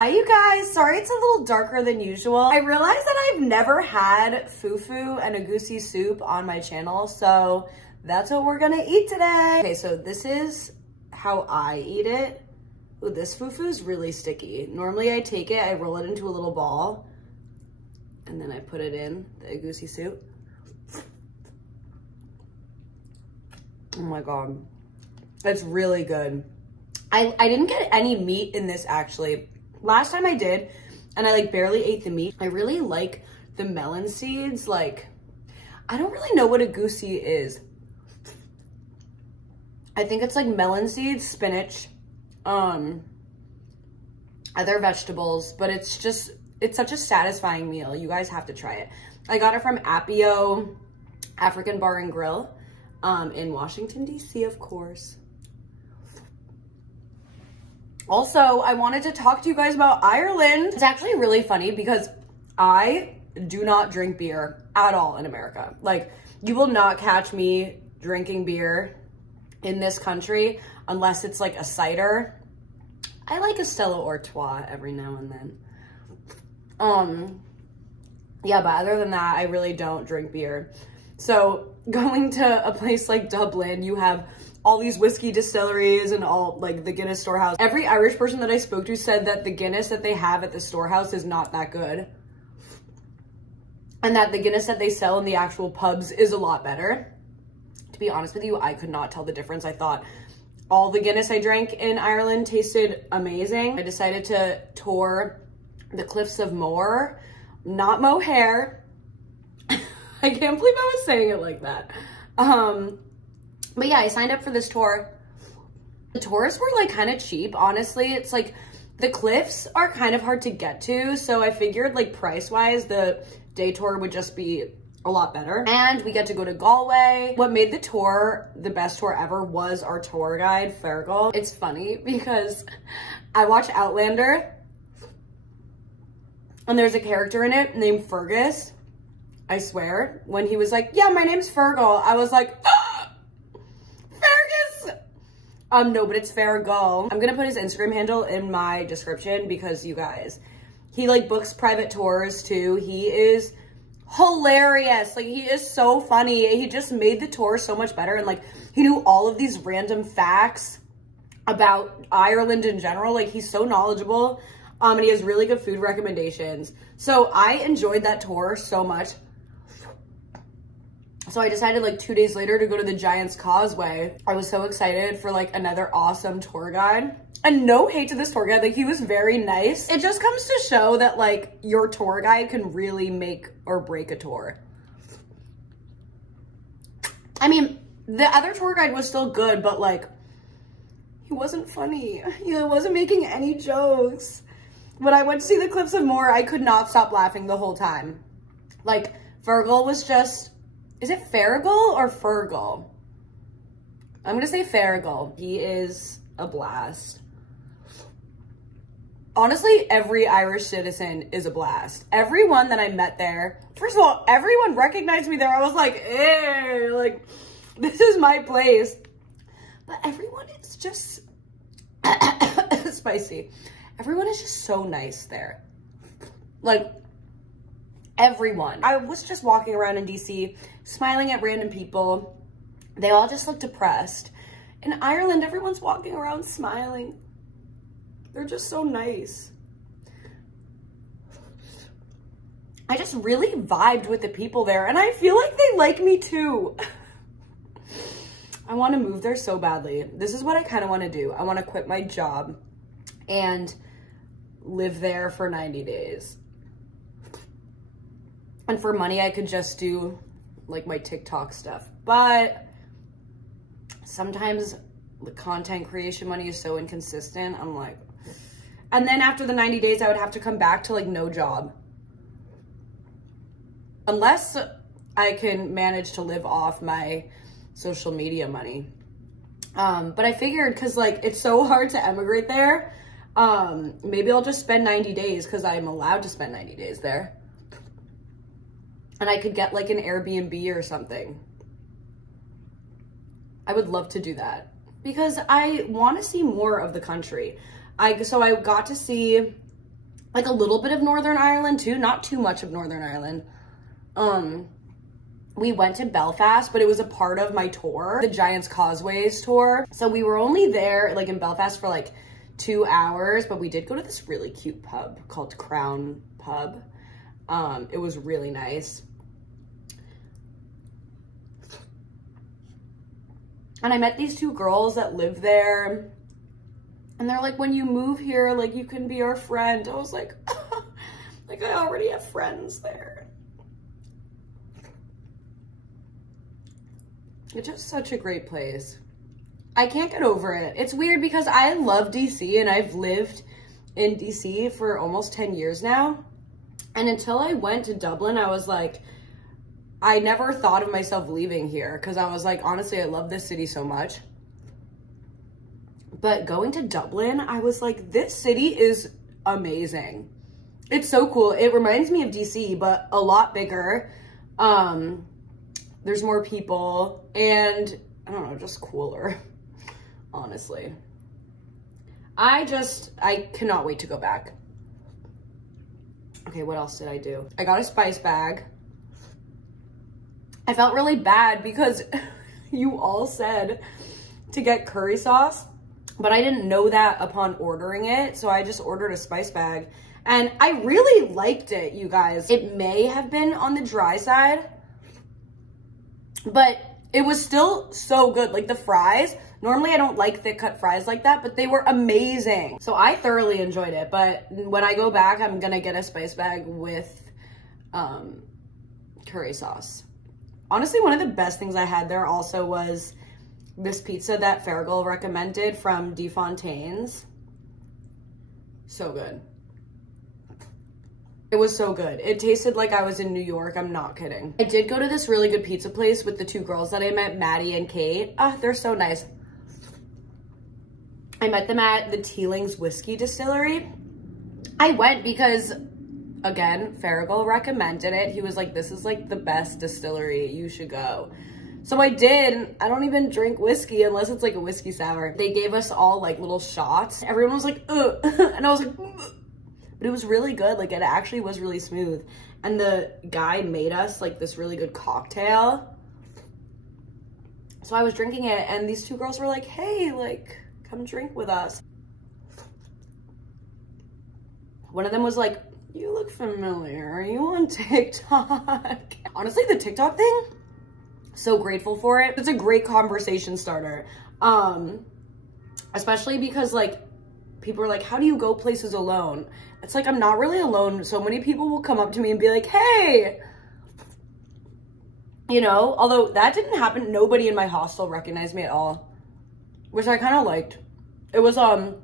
Hi you guys, sorry it's a little darker than usual. I realized that I've never had FUFU and egusi soup on my channel, so that's what we're gonna eat today. Okay, so this is how I eat it. Ooh, this FUFU is really sticky. Normally I take it, I roll it into a little ball, and then I put it in the egusi soup. Oh my God, it's really good. I didn't get any meat in this actually. Last time I did, and I like barely ate the meat. I really like the melon seeds. Like, I don't really know what egusi is. I think it's like melon seeds, spinach, other vegetables, but it's such a satisfying meal. You guys have to try it. I got it from Appio African Bar and Grill in Washington, DC, of course. Also, I wanted to talk to you guys about Ireland. It's actually really funny because I do not drink beer at all in America. Like, you will not catch me drinking beer in this country unless it's like a cider. I like a Stella Artois every now and then. Yeah, but other than that, I really don't drink beer. So going to a place like Dublin, you have all these whiskey distilleries and all like the Guinness storehouse. Every Irish person that I spoke to said that the Guinness that they have at the storehouse is not that good. And that the Guinness that they sell in the actual pubs is a lot better. To be honest with you, I could not tell the difference. I thought all the Guinness I drank in Ireland tasted amazing. I decided to tour the Cliffs of Moher, not Moher. I can't believe I was saying it like that. But yeah, I signed up for this tour. The tours were like kind of cheap, honestly. It's like the cliffs are kind of hard to get to. So I figured like price-wise, the day tour would just be a lot better. And we get to go to Galway. What made the tour the best tour ever was our tour guide, Fergal. It's funny because I watch Outlander and there's a character in it named Fergus. I swear, when he was like, yeah, my name's Fergal, I was like, no, but it's Fergal. I'm gonna put his Instagram handle in my description because you guys, he like books private tours too. He is hilarious. Like, he is so funny. He just made the tour so much better. And like, he knew all of these random facts about Ireland in general. Like, he's so knowledgeable. And he has really good food recommendations. So I enjoyed that tour so much. So I decided like 2 days later to go to the Giant's Causeway. I was so excited for like another awesome tour guide. And no hate to this tour guide, like he was very nice. It just comes to show that like your tour guide can really make or break a tour. I mean, the other tour guide was still good, but like he wasn't funny. He wasn't making any jokes. When I went to see the Cliffs of Moher, I could not stop laughing the whole time. Like, Fergal was just, is it Fergal or Fergal? I'm gonna say Fergal. He is a blast. Honestly, every Irish citizen is a blast. Everyone that I met there, first of all, everyone recognized me there. I was like, hey, like, this is my place. But everyone is just spicy. Everyone is just so nice there. Like, everyone. I was just walking around in DC, smiling at random people. They all just look depressed. In Ireland, everyone's walking around smiling. They're just so nice. I just really vibed with the people there, and I feel like they like me too. I want to move there so badly. This is what I kind of want to do. I want to quit my job and live there for 90 days. And for money, I could just do like my TikTok stuff. But sometimes the content creation money is so inconsistent. I'm like, and then after the 90 days, I would have to come back to like no job. Unless I can manage to live off my social media money. But I figured, cause like it's so hard to emigrate there. Maybe I'll just spend 90 days cause I'm allowed to spend 90 days there. And I could get like an Airbnb or something. I would love to do that because I want to see more of the country. So I got to see like a little bit of Northern Ireland too, not too much of Northern Ireland. We went to Belfast, but it was a part of my tour, the Giant's Causeways tour. So we were only there like in Belfast for like 2 hours, but we did go to this really cute pub called Crown Pub. It was really nice. And I met these 2 girls that live there. And they're like, when you move here, like you can be our friend. I was like, like I already have friends there. It's just such a great place. I can't get over it. It's weird because I love DC and I've lived in DC for almost 10 years now. And until I went to Dublin, I was like, I never thought of myself leaving here because I was like, honestly, I love this city so much. But going to Dublin, I was like, this city is amazing. It's so cool. It reminds me of DC, but a lot bigger. There's more people and I don't know, just cooler, honestly. I cannot wait to go back. Okay, what else did I do? I got a spice bag. I felt really bad because you all said to get curry sauce, but I didn't know that upon ordering it. So I just ordered a spice bag and I really liked it, you guys. It may have been on the dry side, but it was still so good. Like the fries, normally I don't like thick cut fries like that, but they were amazing. So I thoroughly enjoyed it. But when I go back, I'm gonna get a spice bag with curry sauce. Honestly, one of the best things I had there also was this pizza that Fergal recommended from De Fontaine's. So good. It was so good. It tasted like I was in New York. I'm not kidding. I did go to this really good pizza place with the 2 girls that I met, Maddie and Kate. They're so nice. I met them at the Teeling's Whiskey Distillery. I went because, again, Fergal recommended it. He was like, this is like the best distillery. You should go. So I did. I don't even drink whiskey unless it's like a whiskey sour. They gave us all like little shots. Everyone was like, ugh. And I was like, ugh. But it was really good. Like it actually was really smooth. And the guy made us like this really good cocktail. So I was drinking it and these 2 girls were like, hey, like come drink with us. One of them was like, you look familiar. Are you on TikTok? Honestly, the TikTok thing, so grateful for it. It's a great conversation starter. Especially because like people are like, how do you go places alone? It's like, I'm not really alone. So many people will come up to me and be like, hey, you know, although that didn't happen. Nobody in my hostel recognized me at all, which I kind of liked. It was a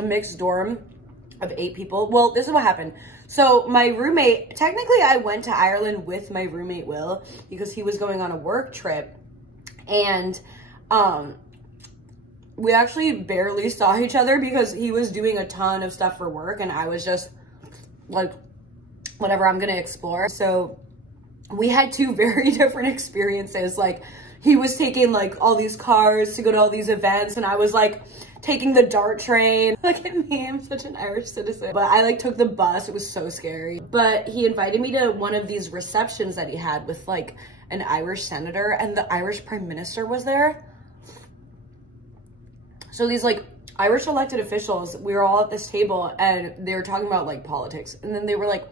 mixed dorm of 8 people. Well, this is what happened. So my roommate, technically I went to Ireland with my roommate Will because he was going on a work trip. And we actually barely saw each other because he was doing a ton of stuff for work and I was just like, whatever, I'm gonna explore. So we had 2 very different experiences. Like he was taking like all these cars to go to all these events and I was like taking the DART train. Look at me, I'm such an Irish citizen. But I like took the bus, it was so scary. But he invited me to one of these receptions that he had with like an Irish senator and the Irish prime minister was there. So these like Irish elected officials, we were all at this table and they were talking about like politics. And then they were like,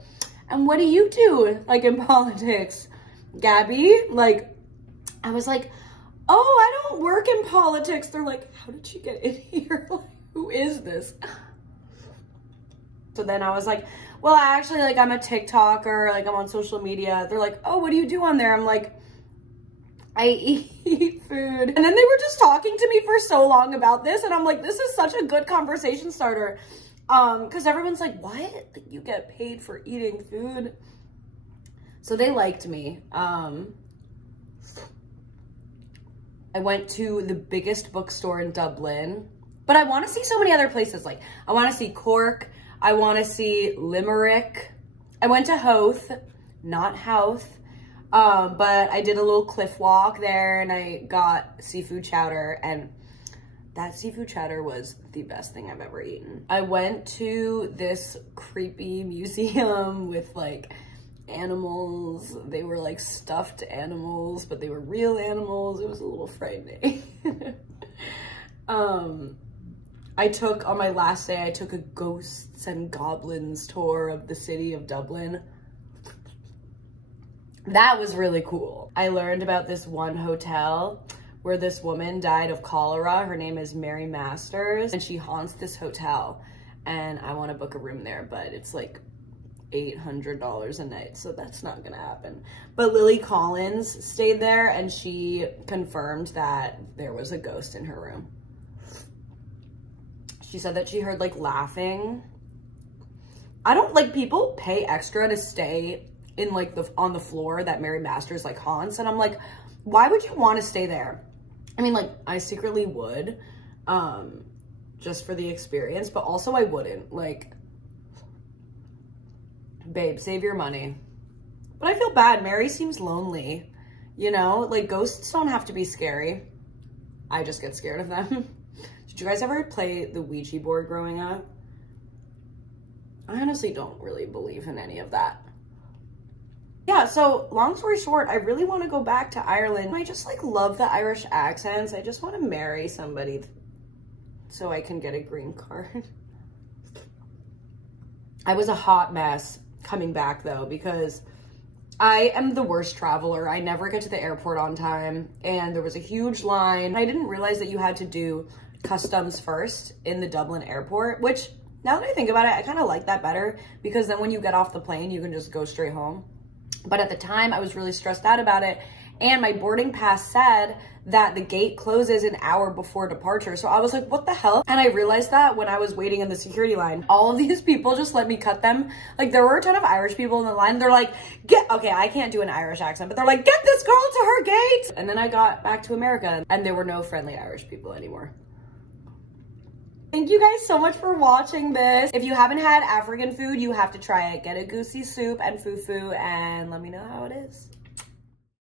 and what do you do like in politics, Gabby? Like, I was like, oh, I don't work in politics. They're like, how did you get in here? Like, who is this? So then I was like, well, actually, like I'm a TikToker, like I'm on social media. They're like, oh, what do you do on there? I'm like, I eat food. And then they were just talking to me for so long about this. And I'm like, this is such a good conversation starter. Cause everyone's like, what? Like, you get paid for eating food? So they liked me. I went to the biggest bookstore in Dublin, but I want to see so many other places. Like I want to see Cork. I want to see Limerick. I went to Howth, not Howth. But I did a little cliff walk there and I got seafood chowder and that seafood cheddar was the best thing I've ever eaten. I went to this creepy museum with like animals. They were like stuffed animals, but they were real animals. It was a little frightening. On my last day, I took a ghosts and goblins tour of the city of Dublin. That was really cool. I learned about this one hotel where this woman died of cholera. Her name is Mary Masters, and she haunts this hotel. And I want to book a room there, but it's like $800 a night, so that's not gonna happen. But Lily Collins stayed there, and she confirmed that there was a ghost in her room. She said that she heard like laughing. I don't like, people pay extra to stay in like on the floor that Mary Masters like haunts, and I'm like, why would you want to stay there? I mean, like, I secretly would, just for the experience, but also I wouldn't. Like, babe, save your money. But I feel bad. Mary seems lonely, you know? Like, ghosts don't have to be scary. I just get scared of them. Did you guys ever play the Ouija board growing up? I honestly don't really believe in any of that. Yeah, so long story short, I really want to go back to Ireland. I just like love the Irish accents. I just want to marry somebody so I can get a green card. I was a hot mess coming back though, because I am the worst traveler. I never get to the airport on time, and there was a huge line. I didn't realize that you had to do customs first in the Dublin airport, which now that I think about it, I kind of like that better, because then when you get off the plane, you can just go straight home. But at the time, I was really stressed out about it, and my boarding pass said that the gate closes an hour before departure. So I was like, what the hell? And I realized that when I was waiting in the security line, all of these people just let me cut them. Like, there were a ton of Irish people in the line. They're like, okay, I can't do an Irish accent, but they're like, get this girl to her gate. And then I got back to America, and there were no friendly Irish people anymore. Thank you guys so much for watching this. If you haven't had African food, you have to try it. Get egusi soup and fufu, and let me know how it is.